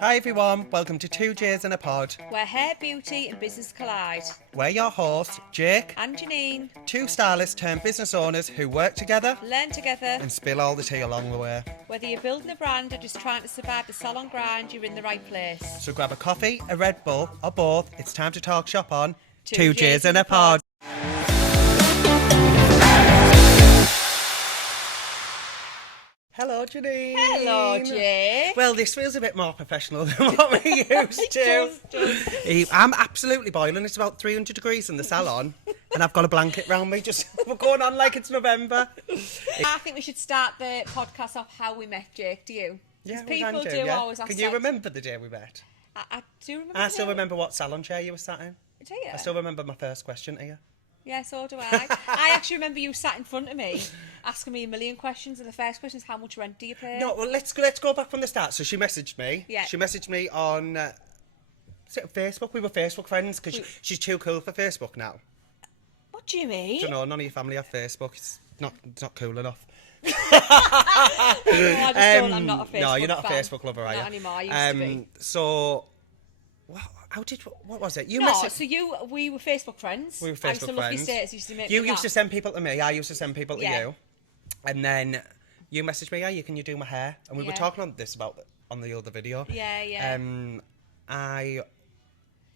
Hi everyone, welcome to 2J's in a Pod. Where hair, beauty and business collide. We're your hosts, Jake And Janine. Two stylists turned business owners who work together, Learn together. and spill all the tea along the way. Whether you're building a brand or just trying to survive the salon grind, you're in the right place. So grab a coffee, a Red Bull, or both. It's time to talk shop on 2J's 2J's in a Pod. Hello, Janine. Hello, Jake. Well, this feels a bit more professional than what we used to. I'm absolutely boiling. It's about 300 degrees in the salon, and I've got a blanket round me. Just we're going on like it's November. I think we should start the podcast off how we met, Jake. Do you? Yeah, 'Cause we people can do yeah. always ask. Can you remember the day we met? I do remember. I still remember what salon chair you were sat in. Do you? I still remember my first question to you. Yeah, so do I. I actually remember you sat in front of me asking me a million questions, and the first question is, how much rent do you pay? No, well, let's go back from the start. So she messaged me. Yeah. She messaged me on is it Facebook. We were Facebook friends because she's too cool for Facebook now. What do you mean? I don't know. None of your family have Facebook. It's not cool enough. No, I just don't. I'm not a Facebook No, you're not fan. a Facebook lover, are you? Not anymore. I used to be. So, what was it? You No, messaged. so we were Facebook friends. We were I used Facebook to love your friends. status. Used to make You me used to laugh. send people to me. I used to send people to Yeah. you. And then you messaged me, can you do my hair? And we were Yeah. talking on this on the other video. Yeah, yeah.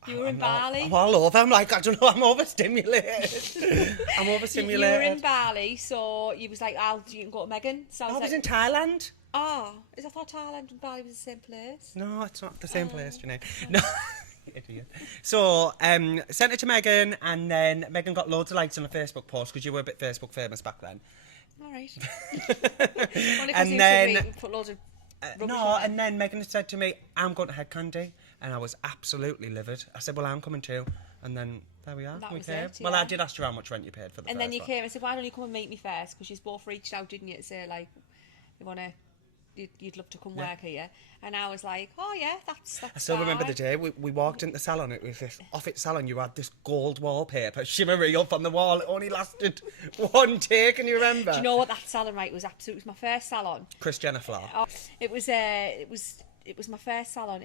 You were in Bali. I'm all over. I'm like, I don't know. I'm overstimulated. I'm overstimulated. You were in Bali, so you was like, you can go to Megan. So I was like, in Thailand. I thought Thailand and Bali was the same place. No, it's not the same place, Janine. No. Idiot. So, sent it to Megan, and then Megan got loads of likes on a Facebook post because you were a bit Facebook famous back then. All right. Only And because then- you put loads of rubbish No, on it. and then Megan said to me, I'm going to Head Candy. And I was absolutely livid. I said, well, I'm coming too. And then there we are. That we was came. it, Well, yeah. I did ask you how much rent you paid for the And first then you one. came and said, why don't you come and meet me first? Because you both reached out, didn't you, to say, like, you'd love to come work here. And I was like, oh, yeah, that's I still remember the fine. day we walked into the salon. It was this off-it salon. You had this gold wallpaper shimmering up on the wall. It only lasted one take. Can you remember? Do you know what that salon, right, was absolute? It was my first salon. Chris Jenner floor. Oh, it was my first salon.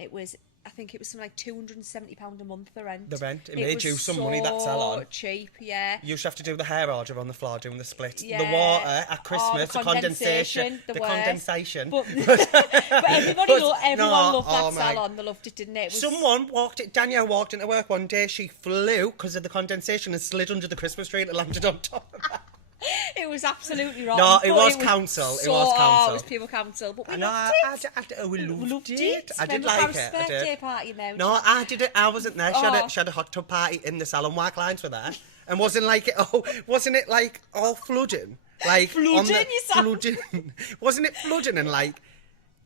I think it was something like £270 a month, the rent. The rent. It made was you some money, that salon. Cheap, yeah. You used to have to do the hair order on the floor doing the splits. Yeah. The water at Christmas, the the condensation. the The worst. condensation. But everyone loved that oh my. salon. They loved it, didn't it? Danielle walked into work one day, she flew because of the condensation and slid under the Christmas tree and it landed on top of her. It was absolutely rotten. No, it but was council. It was council. It was pure council. But we I know, loved it. we We loved loved it. I did Remember like Paris' it. I birthday did. party now. No, I did it. I wasn't there. Oh. She had a hot tub party in the salon. White clients were there, and wasn't it like all flooding? Like Flooding, you said? flooding. Wasn't it flooding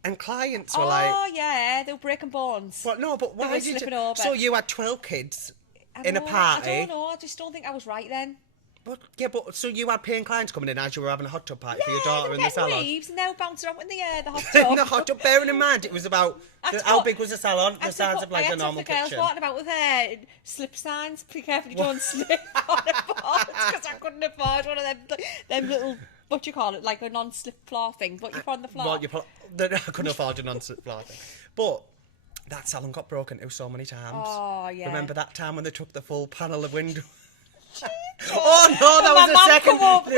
and clients were like. Oh yeah, they were breaking bones. But no, but They why were did slipping you? over. So you had 12 kids I in a know, party. I don't know. I just don't think I was right then. But so you had paying clients coming in as you were having a hot tub party for your daughter they in were the getting salon. waves and they were bouncing around in the air, the hot tub. In the hot tub, bearing in mind it was about how big was the salon? The size of like a normal the girls kitchen. walking about with their slip signs. Be careful you don't slip on a board, because I couldn't afford one of them little, what do you call it, like a non-slip floor thing, but you put on the floor. I couldn't afford a non-slip floor thing. But that salon got broken into so many times. Oh, yeah. Remember that time when they took the full panel of window? Oh no, that my was the mum second. come over.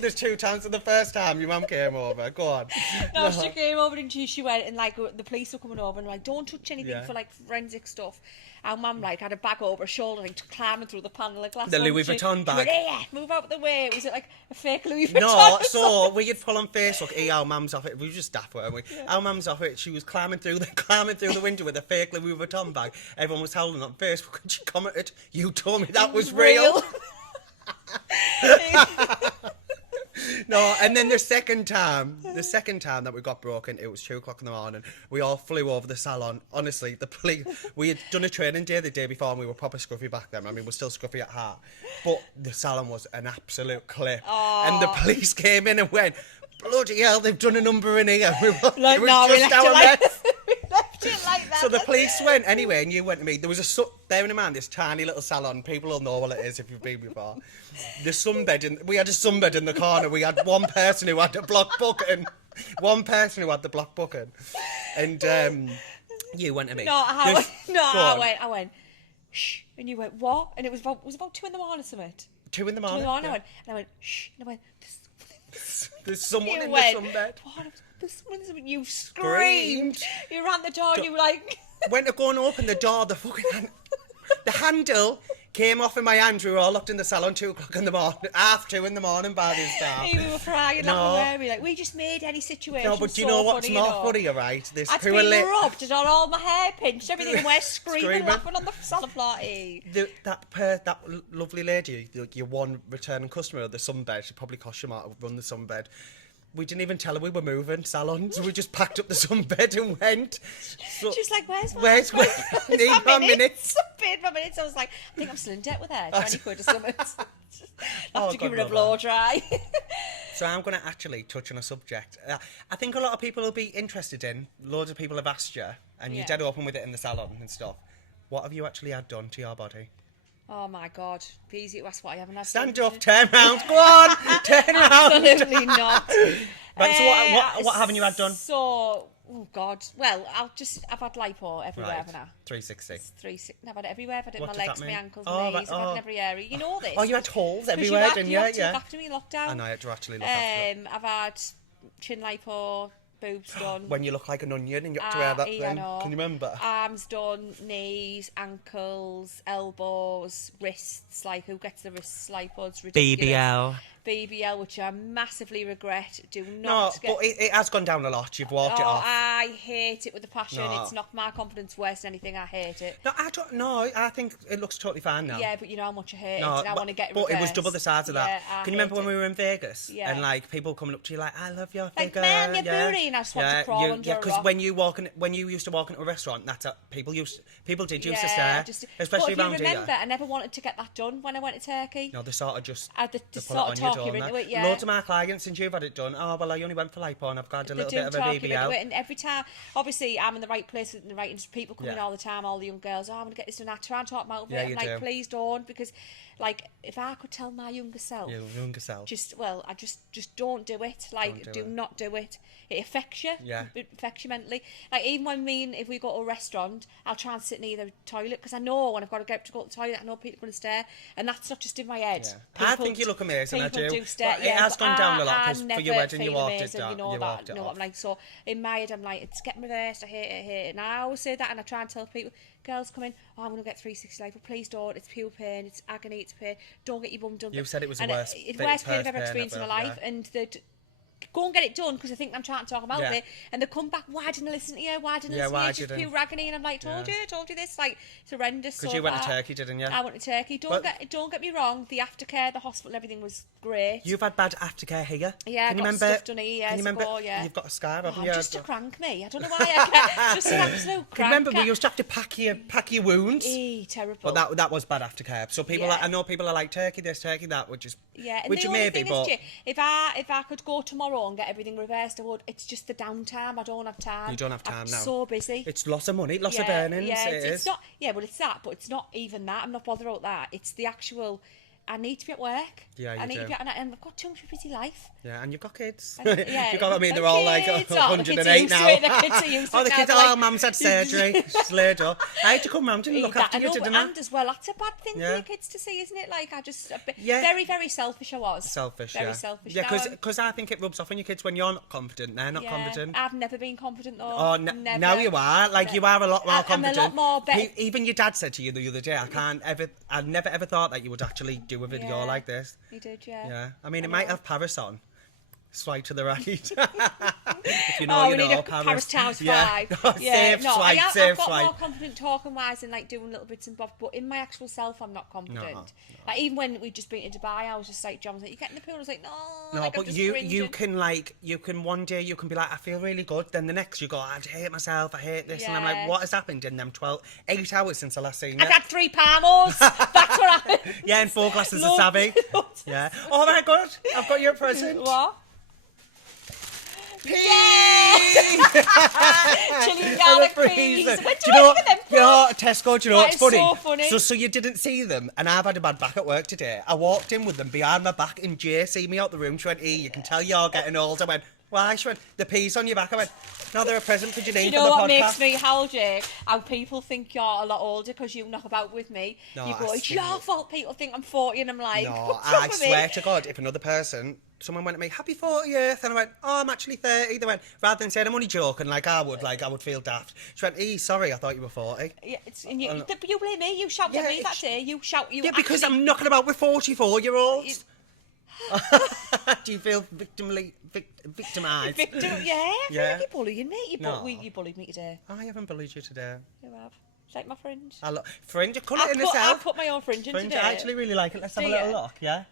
There's two times. So the first time your mum came over. Go on. No, she came over and she went, and like the police were coming over and like, don't touch anything Yeah. for like forensic stuff. Our mum like had a bag over her shoulder, like climbing through the panel of glass. The Louis wasn't she? Vuitton She bag. went, hey, move out the way. Was it like a fake Louis Vuitton? No, or so something? we had put on Facebook, our mum's off it. We were just daft, weren't we? Yeah. Our mum's off it. She was climbing through the window with a fake Louis Vuitton bag. Everyone was howling on Facebook, and she commented, "You told me that was real." No, and then the second time that we got broken, it was 2:00 in the morning. We all flew over the salon. Honestly, the police. We had done a training day the day before, and we were proper scruffy back then. I mean, we're still scruffy at heart, but the salon was an absolute clip. Oh. And the police came in and went, "Bloody hell, they've done a number in here." We were, Like, it was no, we just left it our like mess. we left it like that. So the police went anyway, and you went to me. There was bearing in mind this tiny little salon. People will know what it is if you've been before. We had a sunbed in the corner. We had one person who had a block booking. One person who had the block booking, and You went to me. No, I There's- went. No, Go I on. went. I went. Shh, and you went what? And it was about 2 a.m. or something. 2 in the 2 morning. a.m. yeah. I went. Shh, and I went. There's someone You in went, the sunbed. What? There's someone. You screamed. You ran the door. And you were like. Went to go and open the door, the handle came off in my hand. We were all locked in the salon 2 o'clock in the morning, half 2 in the morning by this time. You were crying like we we just made any situation. No, but do you so know what's funny, more you know? funny, right? This I'd who been are lit. rubbed and on all my hair pinched, everything, and we're screaming, Screaming. laughing on the salon floor. That lovely lady, your one returning customer of the sunbed, she probably cost you more to run the sunbed. We didn't even tell her we were moving salons. We just packed up the sunbed and went. So, She's like, where's where's need my minutes? I paid my minutes. I was like, I think I'm still in debt with her. 20 quid or something. I have to give her a God, blow dry. So I'm going to actually touch on a subject I think a lot of people will be interested in. Loads of people have asked you, and you're Yeah. dead open with it in the salon and stuff. What have you actually had done to your body? Oh my God. Be easy to ask what I haven't had. Stand up, turn round, go on, turn round. Absolutely not. Right, so what haven't you had done? So, oh God. Well, I've had lipo everywhere, Right, haven't I? 360. I've had it everywhere. I've had it in What my does that legs, my mean? ankles, Oh, my right, knees. I've had it in every area. You know this. Oh, you had holes 'Cause everywhere, you didn't had to you? look Yeah. after me lockdown. I know, I had to actually look after it. I've had chin lipo, boobs done. When you look like an onion and you have to wear that yeah, I thing. know. Can you remember? Arms done, knees, ankles, elbows, wrists. Like, who gets the wrists lipo? It's ridiculous. BBL, which I massively regret. Do No, not get. but it has gone down a lot. You've walked it Oh, off. I hate it with a passion. No. It's knocked my confidence worse than anything. I hate it. No, I don't know. I think it looks totally fine now. Yeah, but you know how much I hate No, it, and I want to get but it was reversed. double the size of Yeah, that. I Can you remember hate when we were in Vegas? Yeah. And like people coming up to you like, "I love your Like, figure." man, your yeah. booty, and I just want to crawl under a because rock. when you used to walk into a restaurant, that's people did used to stare, especially but if around you remember, here. I never wanted to get that done when I went to Turkey. No, they sort of just I had to they sort pull of it on talk you, you don't into they? it, yeah. Loads of my clients since you've had it done. Oh well, I only went for lipo and I've got a They little do bit of a talk you BBL. into it, and every time, obviously, I'm in the right place in the right industry. People come in Yeah. all the time, all the young girls. Oh, I'm gonna get this done. I try and talk them out of Yeah, it. I'm you like, do. please don't, because, like, if I could tell my younger self, Your younger self. I just don't do it. Like, Don't do do it. not do it. It affects you. Yeah. It affects you mentally. Like, even when if we go to a restaurant, I'll try and sit near the toilet, because I know when I've got to go to the toilet, I know people are going to stare, and that's not just in my head. Yeah. I think you look amazing. I People do. stare. But it has but gone down a lot I because for your never wedding you feel walked it amazing, down. You know You that. walked You it know what off. I'm like. So in my head, I'm like, it's getting reversed. I hate it. I hate it. And I always say that, and I try and tell people, girls come in, oh, I'm going to get 360 life. Well, please don't. It's pure pain. It's agony. It's pain. Don't get your bum done. You said it was the And worst It's the worst pain I've ever pain experienced in my ever, life, yeah. and they'd go and get it done because I think I'm trying to talk about Yeah. it, and they come back, why didn't I listen to you? Why didn't I Yeah, listen to you? why It's just didn't? pure agony, and I'm like, told you this. Like, it's horrendous. Because so you went to far. Turkey, didn't you? I went to Turkey. Don't get me wrong. The aftercare, the hospital, everything was great. You've had bad aftercare here. Yeah, Can you I got remember? stuff done here years Can you remember? ago, yeah. You've got a scar, haven't I'm you? just a crank, me. I don't know why I get just an absolute crank. Can you remember we used to have to pack your wounds? Terrible. But that was bad aftercare. So people, Yeah. I know people are like Turkey this, Turkey that, which is Yeah, and which the it only may be, thing but is, if I could go tomorrow and get everything reversed, I would. It's just the downtime. I don't have time. You don't have time I'm now. so busy. it's lots of money, lots of Yeah, earnings. Yeah, it it's is. not. Yeah, but it's that. But it's not even that. I'm not bothered about that. It's the actual. I need to be at work. Yeah, you I need do. to be, and I've got too much of a busy life. Yeah, and you've got kids. Yeah, you've got, I mean, and they're all like kids. Oh, the 108 kids are used now. to it, the kids are used to Oh, it the now, kids, they're oh, like- mum's had surgery. She's laid up. I had to come round and look That- after I you, know, didn't but- I? And as well, that's a bad thing for Yeah. your kids to see, isn't it? Like, Yeah. very, very selfish I was. Selfish, Very yeah. selfish. Yeah, Now I'm- because I think it rubs off on your kids when you're not confident. They're not yeah, confident. I've never been confident though. Oh, never. now you are. Like, you are a lot more I'm confident. a lot more better. Even your dad said to you the other day, I never ever thought that you would actually do a video Yeah. like this. You did, yeah. Yeah. I mean, it I might know. have Paris on. Swipe to the right. If you know, Oh, you we know. need a Paris Towers Yeah. 5. No, Yeah, safe no, swipe, I've safe got more swipe. confident talking wise and like doing little bits and bobs, but in my actual self, I'm not confident. No. Like, even when we'd just been to Dubai, I was just like, John was like, you get in the pool? I was like, no. No, like, I'm but just you cringing. can one day you can be like, I feel really good. Then the next you go, I hate myself, I hate this, and I'm Yeah. like, what has happened in them 8 hours since I last seen you? I've had 3 Palmos. That's what happened. Yeah, and 4 glasses of Loads- Savvy. loads of- Yeah. Oh my God, I've got you a present. What? Pea! Chili and And garlic a peas. freezer. When Do you know, get them you know, Tesco, do you know That what's is funny? so funny. So you didn't see them, and I've had a bad back at work today. I walked in with them behind my back, and Jay see me out the room. She went, "E, you can tell you're getting old." I went, Why? She went, the peas on your back. I went, no, they're a present for Janine You for know the what podcast. makes me howl, Jake? How people think you're a lot older because you knock about with me. No, You I go, it's swear. your fault people think I'm 40 and I'm like, No, what's wrong I with swear me? to God, if another person, someone went to me, happy 40th, and I went, oh, I'm actually 30. They went, rather than saying I'm only joking, like I would feel daft. She went, sorry, I thought you were 40. Yeah, and you blame me. You shouted at me that day. You Yeah, because actually, I'm knocking about with 44-year-olds. Do you feel victimised? Victim, yeah, Yeah. you're bullying me. No. You bullied me today. I haven't bullied you today. You have. Like my fringe. Fringe, colour I it in itself. put my own fringe in Fringe, today. I actually really like it. Let's have a Do little you? look, yeah?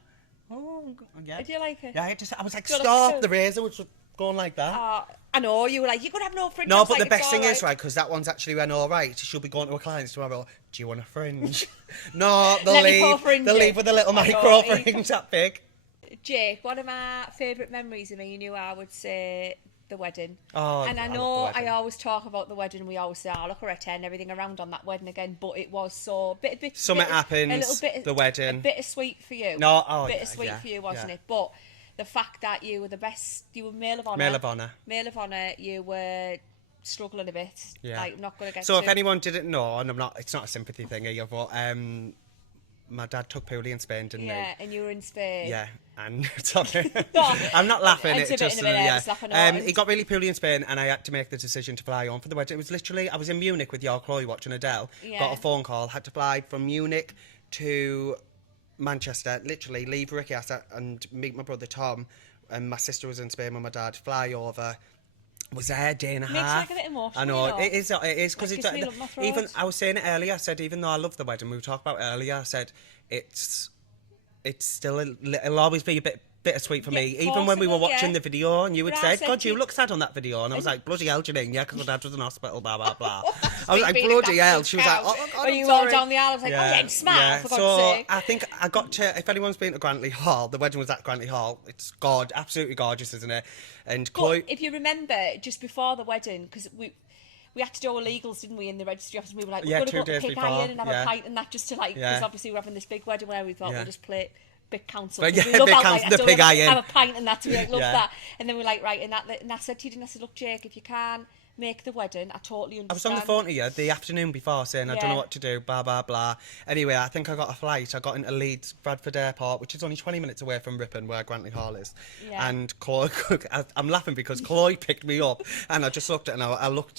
Oh, yeah. Do you like it? Yeah, I was like, Do you like stop, it? the razor was going like that. I know, you were like, you could have no fringe. I No, was but like, the it's best thing all is, right, because that one's actually went all right. She'll be going to her clients tomorrow. Do you want a fringe? No, they'll Let me pour leave. fringe They'll in. leave with a little I know, micro he- fringe that big. Jake, one of my favourite memories of me, you knew I would say the wedding. Oh, and I I love know the wedding. I always talk about the wedding and we always say, oh, look at her, turn everything around on that wedding again, but it was so Something happens, a little bit, the wedding. a bittersweet for you. No, oh, bittersweet yeah, for you, wasn't yeah. it? But the fact that you were the best, you were male of honour. Male of honour, you were struggling a bit. Yeah. Like, not going to get So if to- anyone didn't know, and it's not a sympathy thing either, but my dad took Pooley in Spain, didn't Yeah, and you were in Spain. he? Yeah, and sorry, No, I'm not laughing. it's a It's bit just in a minute, I was laughing at it. he got really poorly in Spain, and I had to make the decision to fly on for the wedding. It was literally, I was in Munich with your Chloe watching Adele. Yeah. Got a phone call, had to fly from Munich to Manchester. Literally leave Ricky and meet my brother Tom, and my sister was in Spain with my dad. Fly over. Was there a day and a Makes me half. like a bit emotional, I know, you know. it is because Like, it's gives me a lump in my throat. even. I was saying it earlier. I said even though I love the wedding, we talked about it earlier. I said it's still it'll always be a bit bittersweet for Yeah, me. of Even course when we it were will, watching yeah. the video and you had But I said, said "God, to you you- look sad on that video," and I was like, "Bloody hell, Janine, yeah, because my dad was in hospital, blah blah blah." I was like, Being "Bloody a hell!" absolute She was like, cow. "Oh God, When I'm you sorry." walked down the aisle, I was like, "Oh, yeah, smile, for God's So sake." I think I got to. If anyone's been to Grantley Hall, the wedding was at Grantley Hall. It's absolutely gorgeous, isn't it? And Chloe. But if you remember, just before the wedding, because we had to do our legals, didn't we, in the registry office? And we were like, Yeah, we're 2 going to go days to Pig before, Iron and have yeah. a pint and that, just to like, Yeah. because obviously we're having this big wedding where we thought Yeah. we'll just play big council. But 'cause yeah, we love big that, council, like, the so Pig we're Iron. have a pint and that, to be like, love Yeah. that. And then we're like, right, and I said to you, I said, look, Jake, if you can make the wedding, I totally understand. I was on the phone to you the afternoon before saying I don't Yeah. know what to do, blah, blah, blah. Anyway, I think I got a flight. I got into Leeds, Bradford Airport, which is only 20 minutes away from Ripon, where Grantley Hall is. Yeah. And Chloe, I'm laughing because Chloe picked me up and I just looked at it and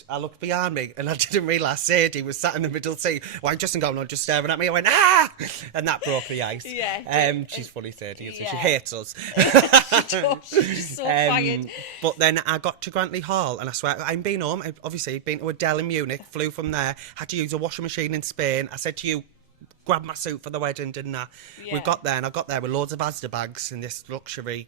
I looked behind me and I didn't realise Sadie was sat in the middle seat. Why, Justin Gavin just staring at me. I went, ah! And that broke the ice. Yeah. She's funny, Sadie, isn't she? Yeah. She hates us. She's just so quiet. But then I got to Grantley Hall and I swear, I'm being home. I've obviously been to Adele in Munich, flew from there, had to use a washing machine in Spain. I said to you, grab my suit for the wedding, didn't I? We Yeah. got there and I got there with loads of Asda bags in this luxury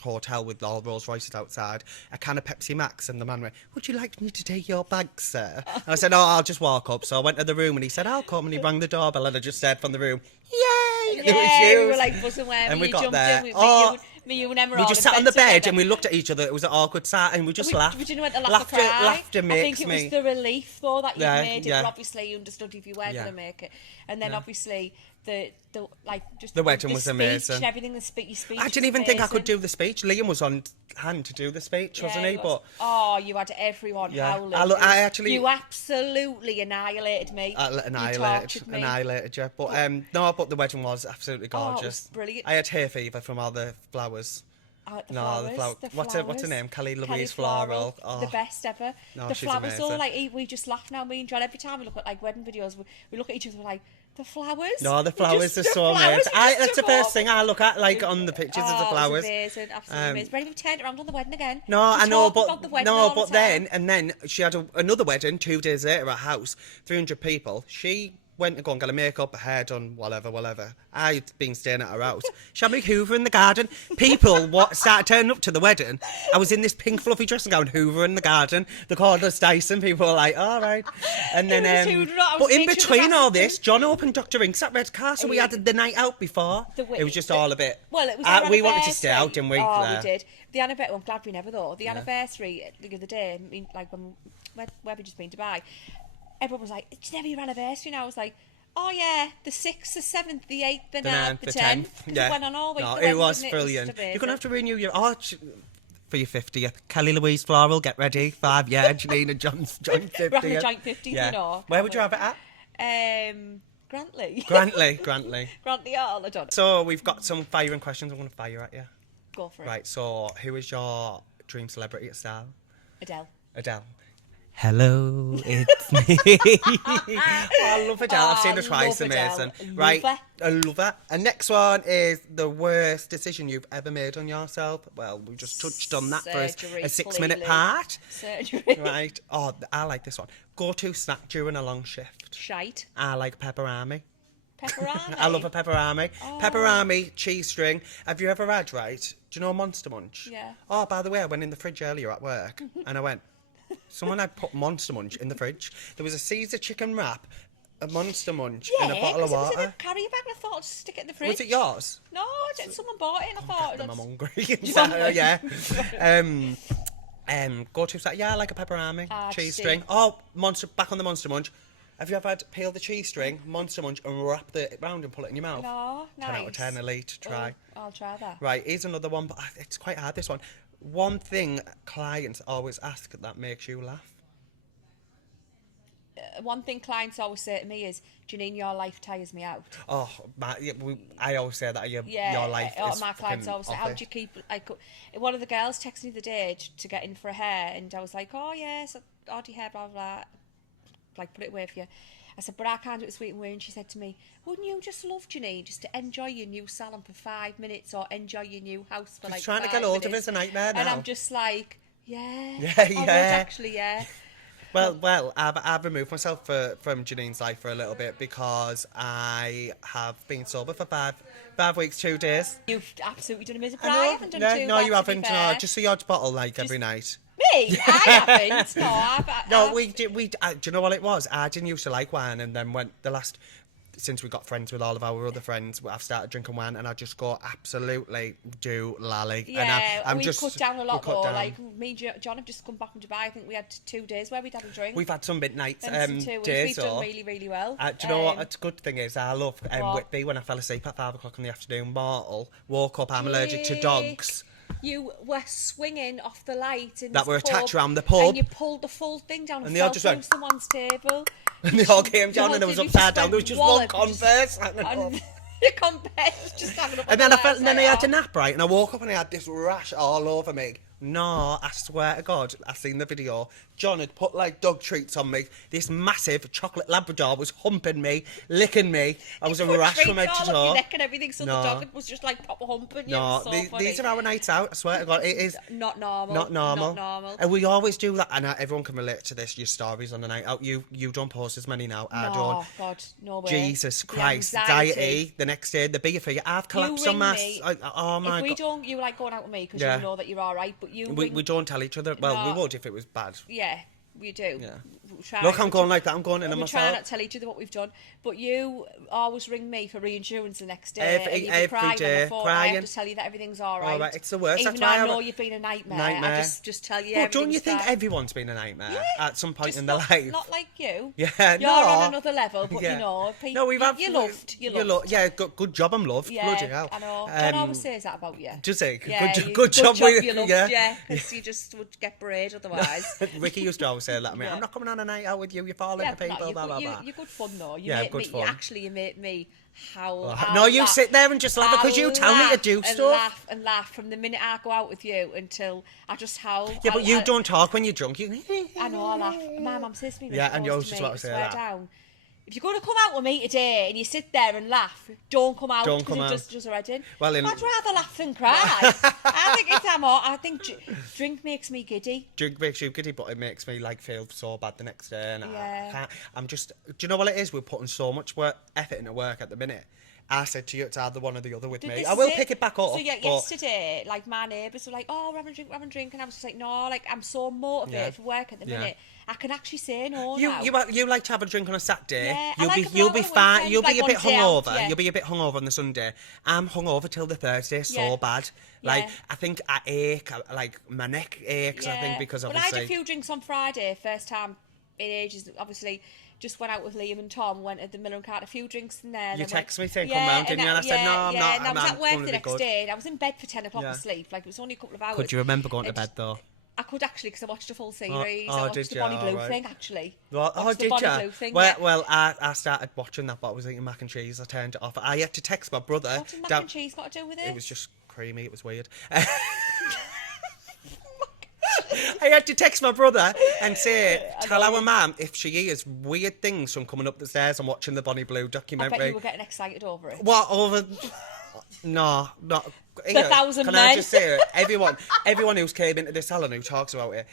hotel with all Rolls Royces outside, a can of Pepsi Max, and the man went, would you like me to take your bags, sir? And I said, oh, I'll just walk up. So I went to the room and he said, I'll come, and he rang the doorbell and I just said from the room, yay! And it was Yeah, you. we were like buzzing where And we got jumped there. in, me, Oh, you and Emma we all just in sat on the bed together. and we looked at each other. It was an awkward sat and we just laughed. We didn't want to laugh or cry. Laughter I makes think it me. was the relief though that you Yeah, made it. yeah. But obviously you understood if you weren't Yeah. going to make it, and then Yeah. obviously the like just The wedding the was speech amazing. and everything. The speech. I didn't even think I could do the speech. Liam was on hand to do the speech, wasn't he? But oh, you had everyone Yeah. howling. I actually- you absolutely annihilated me. You tortured me. annihilated you. But no, but the wedding was absolutely Oh, it was gorgeous. brilliant. I had hay fever from all the flowers. Oh, the No, flowers, the flower- the what's her flowers. name? Kelly Kelly Louise Floral. Oh. The best ever. No, the she's flowers though, amazing. like we just laugh now, me and John, every time we look at like wedding videos, we look at each other like, the flowers? No, the We flowers just- are the so flowers amazing. we just That's the took first off. thing I look at, like on the pictures of the Oh, flowers. it was amazing, absolutely amazing. Ready, we turned around on the wedding again. No, We I know, talk about the but wedding all the time. then she had another wedding 2 days later at house, 300 people. She went to go and get her makeup, her hair done, whatever. I'd been staying at her house. She had me hoover in the garden. People started turning up to the wedding. I was in this pink fluffy dress and going hoover in the garden. They called us Dyson. People were like, all right. And then, It was hoovering. I was but in literally between all asking- this, John opened Dr. Inks at Red Car, so we had the night out before. It was just all a bit. Well, it was our we wanted to stay anniversary. out, didn't we? Oh, Claire? we did. The anniversary. Well, I'm glad we never though. The anniversary the other day, I mean, like when where we just been to Dubai, everyone was like, "It's never your anniversary." And I was like, "Oh yeah, the 6th, the 7th, the 8th, the 9th, the 10th." Yeah. It went on all week. No, the it wedding, was didn't it? It was brilliant. just amazing. You're gonna have to renew your. for your 50th. Kelly Louise Floral, get ready. 5 year. Janine and John's 50th. We're having a joint 50th, Yeah. you know. Where would you have it at? Grantley. Grantley. Grantley Hall, I don't know. So we've got some firing questions I'm going to fire at you. Go for it. Right, so who is your dream celebrity at Style? Adele. Hello, it's me. I love Adele. I've seen her twice. Amazing. Right, I love her. And next one is the worst decision you've ever made on yourself. Well, we just touched on that for a 6-minute part. Surgery. Right. Oh, I like this one. Go-to snack during a long shift. Shite. I like pepperami. Pepperami. I love a pepperami. Oh. Pepperami, cheese string. Have you ever had, right? Do you know Monster Munch? Yeah. Oh, by the way, I went in the fridge earlier at work and I went, someone had put Monster Munch in the fridge. There was a Caesar chicken wrap, a Monster Munch, and a bottle of water. It was in a carrier bag and I thought I'd stick it in the fridge. Was it yours? No, someone bought it and I thought... I'm hungry. Yeah. Go to that. Yeah, I like a pepperami, cheese string. Oh, back on the Monster Munch. Have you ever had peel the cheese string, Monster Munch, and wrap it round and pull it in your mouth? No, nice. 10 out of 10, elite. Try. Oh, I'll try that. Right, here's another one, but it's quite hard, this one. One thing clients always ask that makes you laugh. One thing clients always say to me is, Janine, your life tires me out. Oh, I always say that your life is my clients always say, how do you keep... Like, one of the girls texted me the day to get in for a hair, and I was like, oh, yes, oddie hair, blah, blah, like, put it away for you. I said, but I can't do it sweet and weird. And she said to me, wouldn't you just love, Janine, just to enjoy your new salon for 5 minutes or enjoy your new house for like 5 minutes? Trying to get hold of it's a nightmare now. And I'm just like, yeah. I would actually, yeah. Well, I've removed myself from Janine's life for a little bit because I have been sober for 5 weeks, 2 days. You've absolutely done amazing, but I haven't done 2. No, you haven't. No, just the odd bottle like every night. Me? I haven't. No, we do you know what it was? I didn't used to like wine, and then since we got friends with all of our other friends, I've started drinking wine, and I just go absolutely do lally. Yeah, and we've cut down a lot though. Down. Like me and John have just come back from Dubai. I think we had 2 days where we'd had a drink. We've had some midnight days. We've done really, really well. Do you know what? A good thing is I love Whitby when I fell asleep at 5 o'clock in the afternoon. Mortal. Woke up. I'm allergic to dogs. You were swinging off the light in that this were pub, attached around the pub, and you pulled the full thing down and they fell all just through went, someone's table. And they all came down, and it was upside down. There was just one Converse hanging up. The Converse just hanging up. And then I had a nap, right? And I woke up and I had this rash all over me. No, I swear to God, I seen the video. John had put like dog treats on me. This massive chocolate Labrador was humping me, licking me. I was a rash from head to toe. Your neck and everything, so the dog was just like proper humping you. No, so these are our nights out. I swear to God, it is not normal. Not normal. And we always do that, and everyone can relate to this. Your stories on the night out. You don't post as many now. I don't. Oh God, no way. Jesus Christ, anxiety. The next day, the bigger for you. I've collapsed on my. Oh my God. If we don't, you like going out with me because you know that you're all right, but we don't tell each other. Well, we would if it was bad. Yeah, we do. Yeah. Look, I'm going like that. I'm going in on myself. We try not to tell each other what we've done, but you always ring me for reinsurance the next day. Every day, on the phone. crying. I have to tell you that everything's all right. All right, it's the worst. Even though I know you've been a nightmare. I just tell you. But don't you think everyone's been a nightmare at some point in their life? Not like you. Yeah, You're on another level, but you know, no, we've had you're loved. You're loved. Yeah, good job. I'm loved. Yeah, bloody hell. I know. John always says that about you. Does he? Yeah, good job. You're loved. Yeah, because you just would get braid otherwise. Ricky used to always say that to me. I'm not coming on a night out with you. You're falling to people. Blah blah blah. You're good fun though. Good fun. You make me howl. No, you sit there and just laugh because you tell me to do stuff. And laugh from the minute I go out with you until I just howl. Yeah, but you don't talk when you're drunk. I know, I laugh. My mum says to me, yeah, and you're just about to say that. Down. If you're going to come out with me today and you sit there and laugh, don't come out because it does already. I'd rather laugh than cry. I think drink makes me giddy. Drink makes you giddy, but it makes me feel so bad the next day. And I can't. I'm just. Do you know what it is? We're putting so much effort into work at the minute. I said to you, it's either one or the other with me. I will pick it back up. So yesterday, my neighbours were like, "Oh, we're having a drink," and I was just like, "No, I'm so motivated for work at the minute. I can actually say no now." You like to have a drink on a Saturday. Yeah, you'll be fine. You'll be a bit hungover. Yeah. You'll be a bit hungover on the Sunday. I'm hungover till the Thursday. So bad. I think I ache. My neck aches. I think because obviously. Well, I had a few drinks on Friday, first time in ages. Obviously, just went out with Liam and Tom, went at the Miller and Carter, a few drinks in there. You then texted me went, saying, come round, didn't you? And I said, no, I'm not. And I was at work the next good. day, and I was in bed for 10 o'clock Yeah. asleep. Like, it was only a couple of hours. Could you remember going to bed, though? I could actually, because I watched the full series. Oh, I watched did the you? Bonnie Blue Right. thing, actually. Well, Watched the did Bonnie you? Blue thing, Well, yeah. well, I started watching that, but I was eating mac and cheese. I turned it off. I had to text my brother. What did mac and cheese got to do with it? It was just creamy. It was weird. I had to text my brother and say, tell our mum if she hears weird things from coming up the stairs and watching the Bonnie Blue I documentary. bet you were getting excited over it. What over? No, not. The 1,000 Can men. I just say, everyone who's came into the salon who talks about it,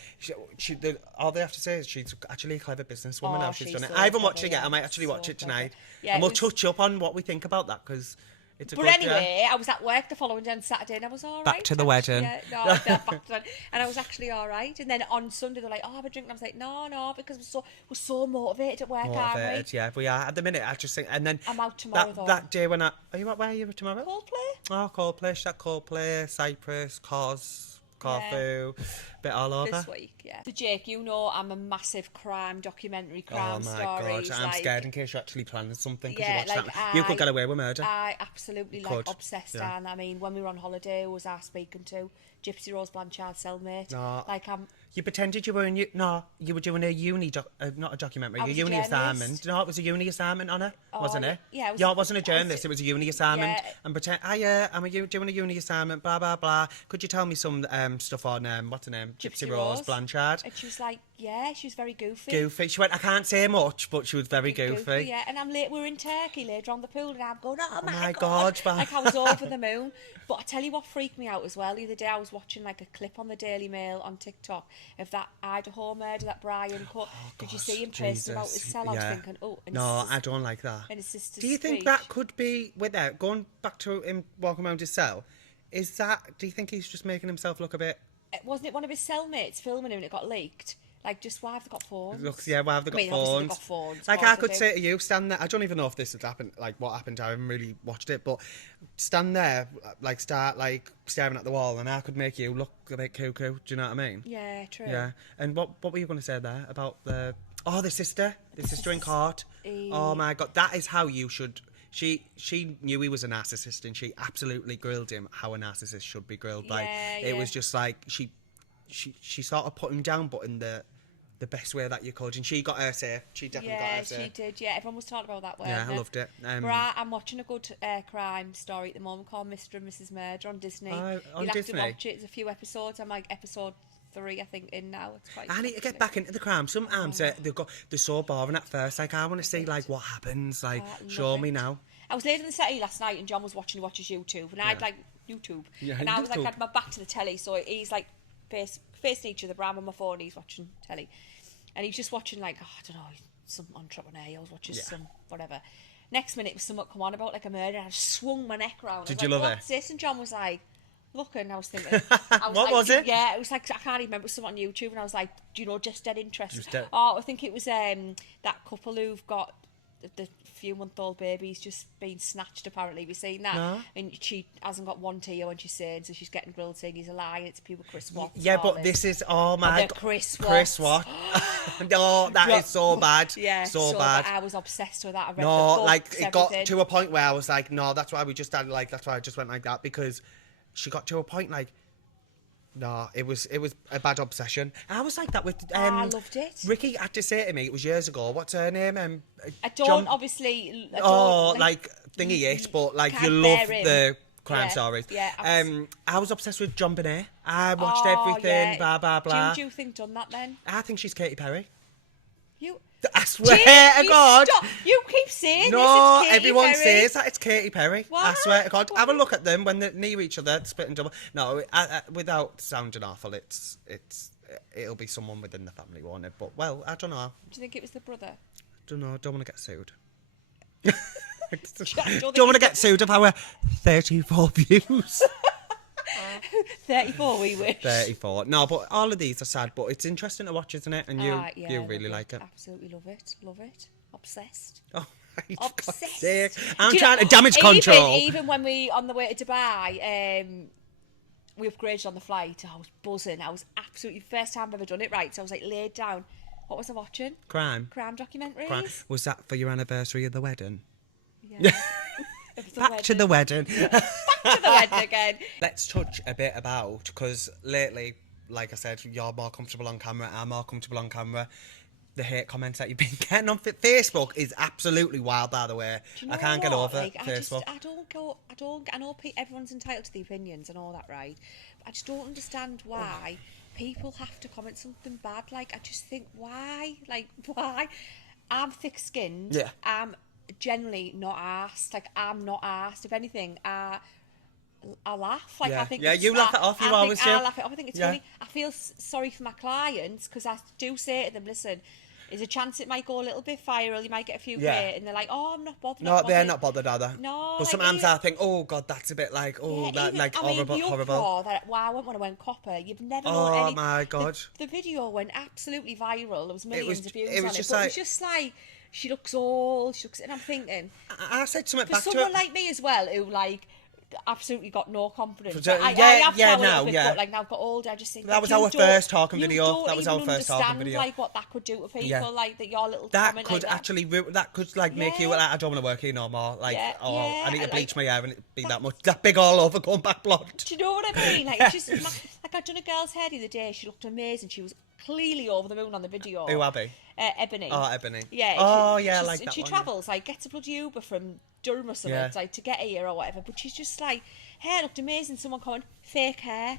all they have to say is she's actually a clever businesswoman. Oh, now she's she's done it. so I haven't watched clever, it yet. yeah. I might actually So watch it clever. tonight, Yeah, and we'll it was- touch up on what we think about that because it's a But good. anyway, I was at work the following day on Saturday and I was all right. Back to the actually. wedding. Yeah, no, back to the wedding. And I was actually all right. And then on Sunday they're like, oh, have a drink. And I was like, no, because we're so motivated at work, aren't we? Motivated, yeah, we are at the minute. I just think, and then I'm out tomorrow, though. that day when are you out? Where are you tomorrow? Coldplay? Oh, Coldplay, she's at Coldplay, Cyprus, Corfu, bit all over. This week, yeah. So Jake, you know I'm a massive crime Oh stories. my god, I'm like, scared in case you're actually planning something because Yeah, you watch like that. You could get away with murder. I absolutely Could, obsessed yeah. and I mean when we were on holiday was I speaking to Gypsy Rose Blanchard's cellmate. No. Like You pretended you were in you were doing a uni not a documentary, I a was a uni journalist. assignment. No, it was a uni assignment on her, wasn't it? yeah, it was- it wasn't a I was- journalist, it was a uni assignment. Yeah. And pretend, I'm doing a uni assignment, blah blah blah. Could you tell me some stuff on what's her name, Gypsy Rose Blanchard? And she was like, yeah, she was very goofy. Goofy. She went, I can't say much, but she was very goofy. Yeah, and we're in Turkey later on the pool, and I'm going, oh my God, god, like I was over the moon. But I tell you what freaked me out as well. The other day I was watching like a clip on the Daily Mail on TikTok of that Idaho murder, that Brian Cook. Did you see him posting about his cell? I was Yeah. thinking, oh, and No, his I don't like that. and his sister's Do you think speech. that could be with that going back to him walking around his cell? Is that? Do you think he's just making himself look a bit? Wasn't it one of his cellmates filming him and it got leaked? Like, just why have they got phones? Looks, yeah, why have they got I mean, obviously phones? they've got phones, Like of course I they could do. say to you, stand there. I don't even know if this has happened. Like what happened? I haven't really watched it, but stand there, like start like staring at the wall, and I could make you look a bit cuckoo. Do you know what I mean? Yeah, true. Yeah. And what were you going to say there about the sister in court? Oh my god, that is how you should. She knew he was a narcissist, and she absolutely grilled him how a narcissist should be grilled. Like it was just like she sort of put him down, but in the best way that you could, and she got her say. She definitely got her say. Yeah, she did. Yeah, everyone was talking about that. Yeah, I loved it. But I'm watching a good crime story at the moment called Mr. and Mrs. Murder on Disney. On You'll have Disney? to watch it. There's a few episodes. I'm like episode 3, I think, in now. It's quite. I need to get back into the crime. Sometimes they're so boring at first. Like I want to see like what happens. Like show me now. I was late in the city last night and John was watching YouTube, and I'd like YouTube, Yeah, and I was like YouTube. had my back to the telly, so he's like facing each other. But I'm on my phone, he's watching telly, and he's just watching like I don't know, some entrepreneur. I was watching some whatever. Next minute was something come on about like a murder, and I just swung my neck round. Did I was you like, love it? What's this? And John was like, looking. I was thinking, What was it? Yeah, it was like I can't even remember, something on YouTube, and I was like, do you know, just dead interest. Just dead. Oh, I think it was that couple who've got the few-month-old baby's just been snatched. Apparently, we've seen that, No. and she hasn't got one tear when she's saying, so she's getting grilled saying he's a lie. And it's people Chris Watts. Yeah, but darling. this is oh my the god, Chris Watts. No, that is so bad. Yeah, so bad. I was obsessed with that. I read No, the books, like it got everything. to a point where I was like, no, that's why we just started like that's why I just went like that because she got to a point like. No, it was a bad obsession. I was like that with I loved it. Ricky had to say to me, it was years ago. What's her name? I don't obviously. I don't, Oh, like thingy it, but like you can't love bear him. the crime Yeah, stories. yeah, I was obsessed with John Bonet. I watched Oh, everything. yeah. Blah blah blah. Do you think done that then? I think she's Katy Perry. You. I swear Jane, to you God. stop. You keep saying No, this. It's Katy everyone Perry. says that it's Katy Perry. I What? swear to God. Have a look at them when they're near each other, spitting double. No, without sounding awful, it'll be someone within the family, won't it? But well, I don't know. Do you think it was the brother? Don't know. Don't want to get sued. don't Don't want to get sued of our 34 views. 34, we wish. 34. No, but all of these are sad, but it's interesting to watch, isn't it? And you really like it. Absolutely love it. Love it. Obsessed. Oh, for God's Obsessed. sake. I'm Do you trying know- to damage control. Even when we, on the way to Dubai, we upgraded on the flight. I was buzzing. I was absolutely, first time I've ever done it right. So I was like laid down. What was I watching? Crime. Crime documentaries. Crime. Was that for your anniversary of the wedding? Yeah. Back to the wedding. To the wedding again. Let's touch a bit about, because lately, like I said, you're more comfortable on camera, I'm more comfortable on camera. The hate comments that you've been getting on Facebook is absolutely wild, by the way. Do you know I can't get what? over like, Facebook. I know everyone's entitled to the opinions and all that, right? But I just don't understand why people have to comment something bad. Like, I just think, why? Like, why? I'm thick-skinned. Yeah. I'm generally not arsed. Like, I'm not arsed. If anything, I laugh. Like, Yeah. I think Yeah, you laugh it off, you always do. I laugh it off. I think it's Yeah. funny. I feel sorry for my clients, because I do say to them, listen, there's a chance it might go a little bit viral, you might get a few hit, and they're like, oh, I'm not bothered. No, they're not bothered, are they? No. But like, sometimes I think, oh God, that's a bit like, horrible, the horrible. uproar that, I went when I went copper. You've never known Oh any... my God. The video went absolutely viral. There was millions of views it was on just it. But like- it was just like, she looks old, and I'm thinking... I said something For back to someone it. like me as well, who, like, absolutely got no confidence. Yeah, I have yeah, now a now, little bit, yeah. but like now I've got older, I just think That was you our don't- first talking you video. don't That was even our first talking understand, video. like what that could do to people, Yeah. like that your little That comment could like actually that could like make you Yeah. like, I don't want to work here no more. Like, Yeah, oh, yeah, I need to and, bleach like, my hair and it be that much, that big all over, going back blonde. Do you know what I mean? Like, it's just like I'd done a girl's hair the other day. She looked amazing. She was clearly over the moon on the video. Who, Abby? Ebony. Oh, Ebony. Yeah. Oh, she, yeah, I she's- like that She one, travels, like, gets a bloody Uber from Durham or something, Yeah. like, to get here or whatever. But she's just like, hair looked amazing. Someone comment, fake hair.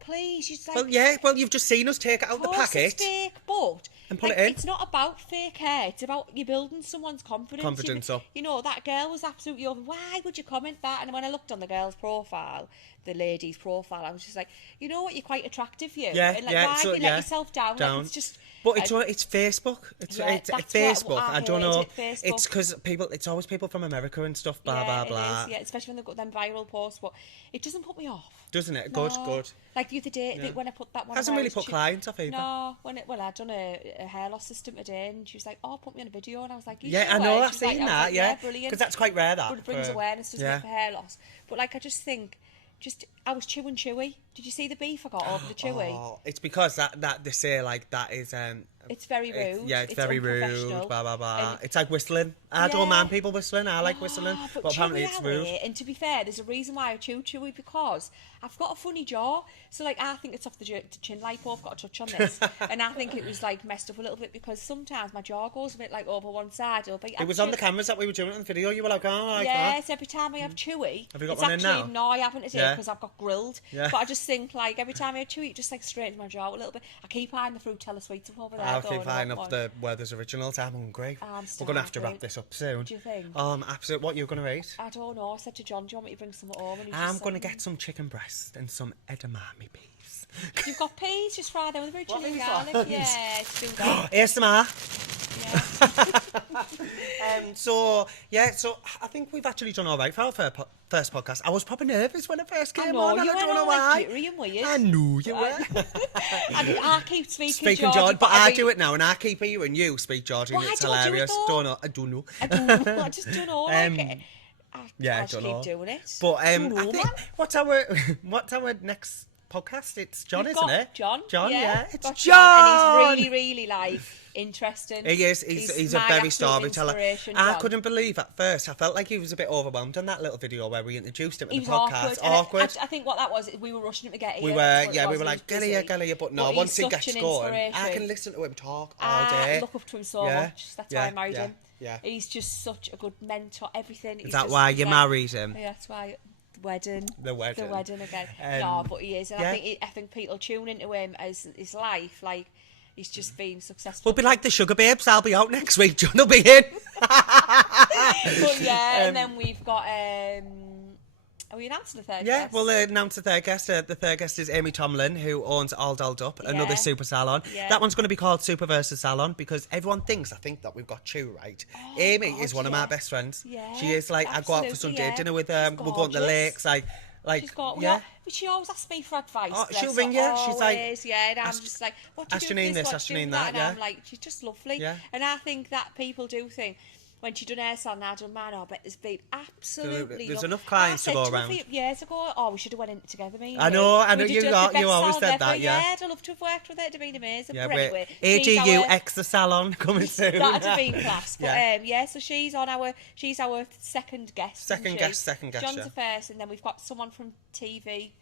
Please, she's like... Well, yeah, well, you've just seen us take it out the Of course packet. it's fake, but And put like, it in. It's not about fake hair. It's about you building someone's confidence. Confidence up. You know, that girl was absolutely over. Why would you comment that? And when I looked on the girl's profile, the lady's profile, I was just like, you know what, you're quite attractive, you. Yeah, and like, yeah, why so- do you yeah, let yourself down? down. Like, it's just... But it's Facebook. It's that's Facebook. what I I don't hated know. it, Facebook. It's because people. It's always people from America and stuff. Blah yeah, blah it blah. is, yeah, especially when they've got them viral posts. But it doesn't put me off. Doesn't it? Good, No. good. Like the other day, when I put that one... Hasn't on really I was put clients off either. No, I'd done a hair loss system today, and she was like, "Oh, put me on a video," and I was like, "You Yeah, I sure?" know. She I've was like- seen I was that. like, Yeah, brilliant. because that's quite rare. That But it brings for- awareness, doesn't yeah. it, for hair loss? But like, I just think, I was chewing chewy. Did you see the beef I got over the chewy? Oh, it's because that they say like that is It's very rude. It's very rude. unprofessional. Blah blah blah. And- It's like whistling. I don't Yeah. mind people whistling. I like whistling, Ah, but apparently it's rude. chewy, and to be fair, there's a reason why I chew chewy, because I've got a funny jaw. So like, I think it's off the chin lipo. I've got to touch on this, and I think it was like messed up a little bit because sometimes my jaw goes a bit like over one side. It was on the cameras that we were doing it on the video. You were like, oh, like Yes, every time I have chewy. Have you got it's one in actually, now? No, I haven't today Yeah. because I've got grilled. Yeah. But I just think like every time I have chewy, it just like straightens my jaw a little bit. I keep eyeing the Fruitella sweets up over there. I'll though, keep and I eyeing want up one. the Werther's Originals. I'm hungry. I'm We're gonna have to starving. wrap this up soon. What do you think? Absolutely. What you're gonna eat? I don't know. I said to John, do you want me to bring some home? And he I'm just gonna said, get some chicken breast and some edamame peas. You've got peas, just fry them with a bit of What chili and have you garlic. got? Yeah, just do that. ASMR. Yeah. So I think we've actually done all right for our first podcast. I was proper nervous when I first came know, on, and you I don't went know all, like, why. jittery and weird. I knew you were. I keep speaking George, Geordie, but I mean, do it now, and I keep hearing you speak Geordie, and Why it's don't you do it hilarious. though? Don't know. I don't know. I don't know. I just don't know. Like, yeah, I I just don't keep know. doing it. But Don't know, I think man. what's our next podcast? It's John, We've isn't got it? John. John, yeah. It's Got John. and he's really like interesting. He is. He's a my very absolute storyteller. inspiration, I John. couldn't believe at first. I felt like he was a bit overwhelmed on that little video where we introduced him He in was the podcast. awkward. And I think what that was, we were rushing him to get here. We That's were, what yeah, it we was, were he like, was get here, but no, But once he's he such gets an going, I inspiration. can listen to him talk all I day. look up to him so Yeah, much. That's why I married him. Yeah. He's just such a good mentor. Everything. Is that why you married him? Yeah, that's why. Wedding. The wedding. The wedding again. Um, No, but he is, and yeah. I think people tune into him as his life, like he's just been successful. We'll be like the Sugar Babes. I'll be out next week. John will be in. But yeah, and then we've got. Are we announcing the third? Yeah, guest? we'll announce the third guest. The third guest is Amy Tomlin, who owns All Dolled Up, another Yeah. super salon. Yeah. That one's going to be called Super versus Salon because everyone thinks, I think, that we've got two right. Amy God, is one of my yeah. best friends. Yeah, She is like, I go out for absolutely, Sunday yeah. dinner with She's we'll go on the gorgeous. lakes, like She's got, yeah. She always asks me for advice. Oh, bless she'll her, ring you. She's like, always, yeah, and I'm ask- just like, what do you ask do Janine for this, what ask do you do Janine that? that, And yeah. I'm like, she's just lovely. Yeah. And I think that people do think, when she done hair salon, I done mine. I bet there's been absolutely. There's enough clients to go I said around. A few years ago, oh, we should have went in together. Me, I know you always said that, yeah. I'd love to have worked with it. It'd have been amazing. Yeah, but anyway, AGU X the Salon coming soon. That'd have been class. But so she's our second guest. Second guest. John's Yeah. the first, and then we've got someone from TV.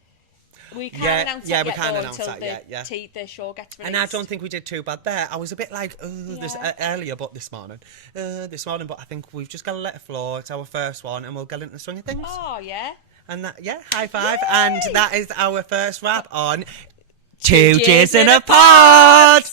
We can't announce we that can't yet announce until that the show gets released. And I don't think we did too bad there. I was a bit like, this earlier, but this morning. But I think we've just got to let it flow. It's our first one, and we'll get into the swing of things. Oh, yeah. And high five. Yay! And that is our first wrap on Two J's in a Pod.